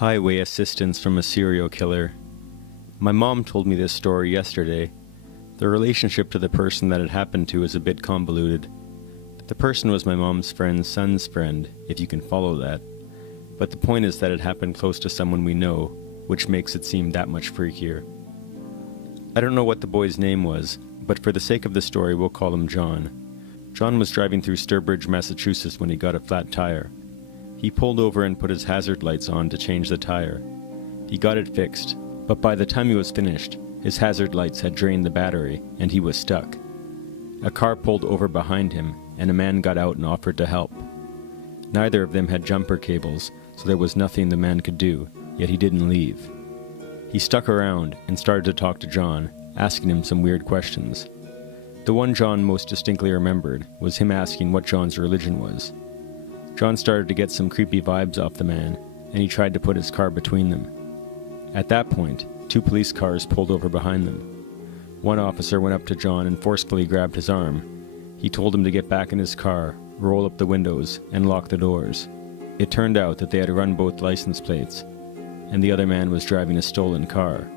Highway assistance from a serial killer. My mom told me this story yesterday. The relationship to the person that it happened to is a bit convoluted. The person was my mom's friend's son's friend, if you can follow that. But the point is that it happened close to someone we know, which makes it seem that much freakier. I don't know what the boy's name was, but for the sake of the story we'll call him John. John was driving through Sturbridge, Massachusetts when he got a flat tire. He pulled over and put his hazard lights on to change the tire. He got it fixed, but by the time he was finished, his hazard lights had drained the battery and he was stuck. A car pulled over behind him and a man got out and offered to help. Neither of them had jumper cables, so there was nothing the man could do, yet he didn't leave. He stuck around and started to talk to John, asking him some weird questions. The one John most distinctly remembered was him asking what John's religion was. John started to get some creepy vibes off the man, and he tried to put his car between them. At that point, 2 police cars pulled over behind them. One officer went up to John and forcefully grabbed his arm. He told him to get back in his car, roll up the windows, and lock the doors. It turned out that they had run both license plates, and the other man was driving a stolen car.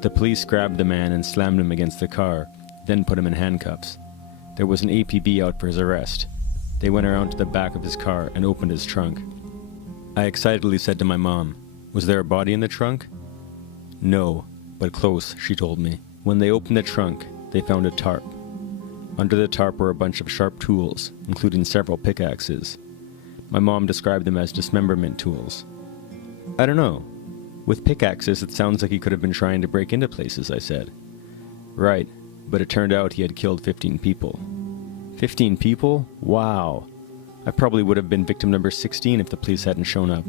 The police grabbed the man and slammed him against the car, then put him in handcuffs. There was an APB out for his arrest. They went around to the back of his car and opened his trunk. I excitedly said to my mom, "Was there a body in the trunk?" "No, but close," she told me. When they opened the trunk, they found a tarp. Under the tarp were a bunch of sharp tools, including several pickaxes. My mom described them as dismemberment tools. "I don't know. With pickaxes, it sounds like he could have been trying to break into places," I said. "Right, but it turned out he had killed 15 people. 15 people? Wow. I probably would have been victim number 16 if the police hadn't shown up."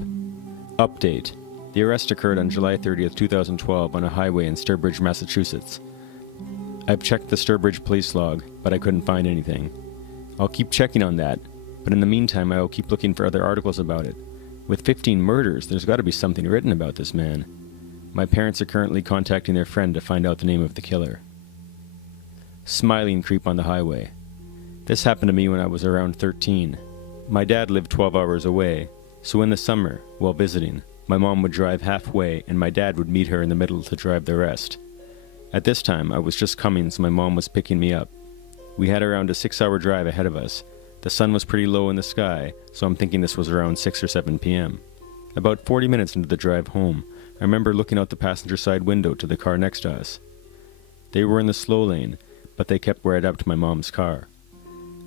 Update. The arrest occurred on July 30th, 2012 on a highway in Sturbridge, Massachusetts. I've checked the Sturbridge police log, but I couldn't find anything. I'll keep checking on that, but in the meantime I will keep looking for other articles about it. With 15 murders, there's got to be something written about this man. My parents are currently contacting their friend to find out the name of the killer. Smiling creep on the highway. This happened to me when I was around 13. My dad lived 12 hours away, so in the summer, while visiting, my mom would drive halfway and my dad would meet her in the middle to drive the rest. At this time, I was just coming, so my mom was picking me up. We had around a 6-hour drive ahead of us. The sun was pretty low in the sky, so I'm thinking this was around 6 or 7 p.m. About 40 minutes into the drive home, I remember looking out the passenger side window to the car next to us. They were in the slow lane, but they kept right up to my mom's car.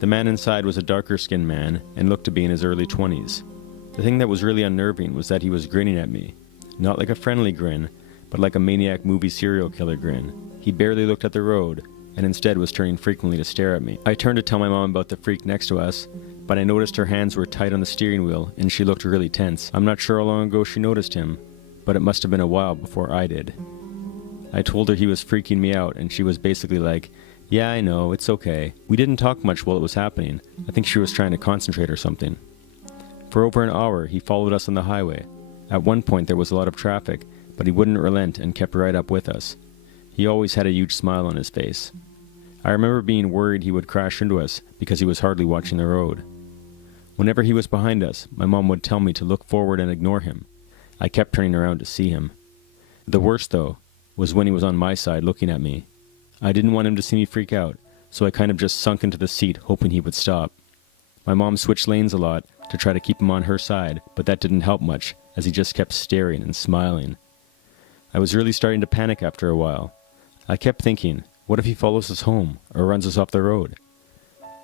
The man inside was a darker-skinned man and looked to be in his early 20s. The thing that was really unnerving was that he was grinning at me. Not like a friendly grin, but like a maniac movie serial killer grin. He barely looked at the road, and instead was turning frequently to stare at me. I turned to tell my mom about the freak next to us, but I noticed her hands were tight on the steering wheel and she looked really tense. I'm not sure how long ago she noticed him, but it must have been a while before I did. I told her he was freaking me out, and she was basically like, "Yeah, I know, it's okay." We didn't talk much while it was happening. I think she was trying to concentrate or something. For over an hour, he followed us on the highway. At one point there was a lot of traffic, but he wouldn't relent and kept right up with us. He always had a huge smile on his face. I remember being worried he would crash into us because he was hardly watching the road. Whenever he was behind us, my mom would tell me to look forward and ignore him. I kept turning around to see him. The worst, though, was when he was on my side looking at me. I didn't want him to see me freak out, so I kind of just sunk into the seat hoping he would stop. My mom switched lanes a lot to try to keep him on her side, but that didn't help much, as he just kept staring and smiling. I was really starting to panic after a while. I kept thinking, what if he follows us home, or runs us off the road?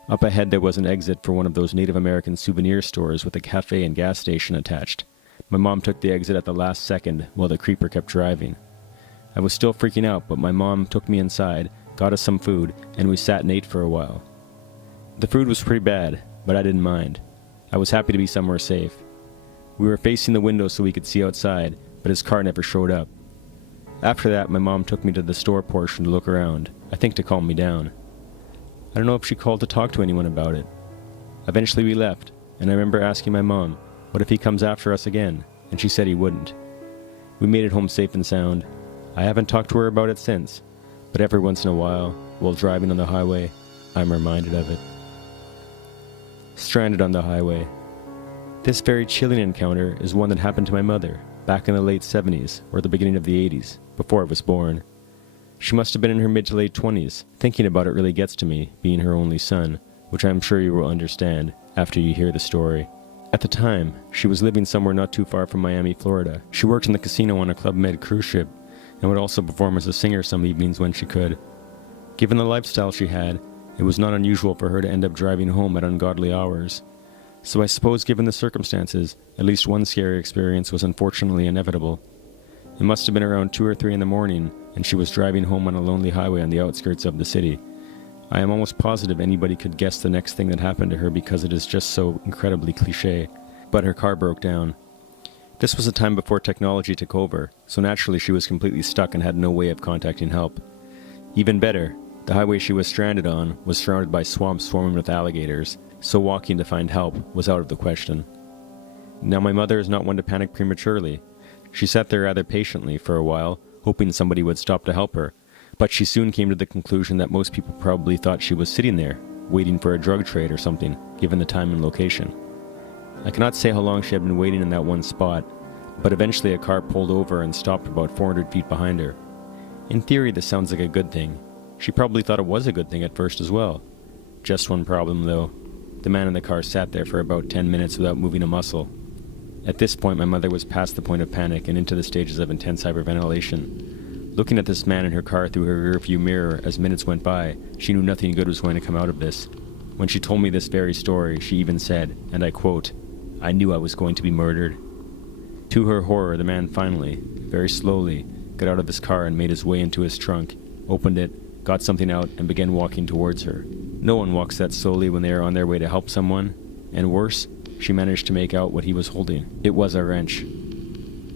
Up ahead there was an exit for one of those Native American souvenir stores with a cafe and gas station attached. My mom took the exit at the last second while the creeper kept driving. I was still freaking out, but my mom took me inside, got us some food, and we sat and ate for a while. The food was pretty bad, but I didn't mind. I was happy to be somewhere safe. We were facing the window so we could see outside, but his car never showed up. After that, my mom took me to the store portion to look around, I think to calm me down. I don't know if she called to talk to anyone about it. Eventually we left, and I remember asking my mom, what if he comes after us again, and she said he wouldn't. We made it home safe and sound. I haven't talked to her about it since, but every once in a while, while driving on the highway, I'm reminded of it. Stranded on the highway. This very chilling encounter is one that happened to my mother. back in the late 70s or the beginning of the 80s, before I was born. She must have been in her mid to late 20s. Thinking about it really gets to me, being her only son, which I'm sure you will understand after you hear the story. At the time, she was living somewhere not too far from Miami, Florida. She worked in the casino on a Club Med cruise ship and would also perform as a singer some evenings when she could. Given the lifestyle she had, it was not unusual for her to end up driving home at ungodly hours. So I suppose given the circumstances, at least one scary experience was unfortunately inevitable. It must have been around 2 or 3 in the morning, and she was driving home on a lonely highway on the outskirts of the city. I am almost positive anybody could guess the next thing that happened to her because it is just so incredibly cliché, but her car broke down. This was a time before technology took over, so naturally she was completely stuck and had no way of contacting help. Even better, the highway she was stranded on was surrounded by swamps swarming with alligators, so walking to find help was out of the question. Now my mother is not one to panic prematurely. She sat there rather patiently for a while, hoping somebody would stop to help her, but she soon came to the conclusion that most people probably thought she was sitting there, waiting for a drug trade or something, given the time and location. I cannot say how long she had been waiting in that one spot, but eventually a car pulled over and stopped about 400 feet behind her. In theory, this sounds like a good thing. She probably thought it was a good thing at first as well. Just one problem, though. The man in the car sat there for about 10 minutes without moving a muscle. At this point, my mother was past the point of panic and into the stages of intense hyperventilation. Looking at this man in her car through her rearview mirror as minutes went by, she knew nothing good was going to come out of this. When she told me this very story, she even said, and I quote, "I knew I was going to be murdered." To her horror, the man finally, very slowly, got out of his car and made his way into his trunk, opened it, got something out, and began walking towards her. No one walks that slowly when they are on their way to help someone, and worse, she managed to make out what he was holding. It was a wrench.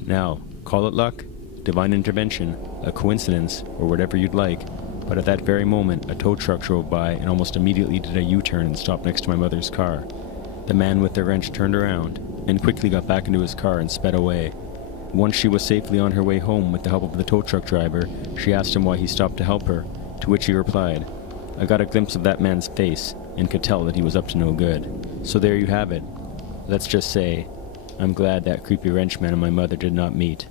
Now, call it luck, divine intervention, a coincidence, or whatever you'd like, but at that very moment, a tow truck drove by and almost immediately did a U-turn and stopped next to my mother's car. The man with the wrench turned around and quickly got back into his car and sped away. Once she was safely on her way home with the help of the tow truck driver, she asked him why he stopped to help her, to which he replied, "I got a glimpse of that man's face and could tell that he was up to no good." So there you have it. Let's just say, I'm glad that creepy wrenchman and my mother did not meet.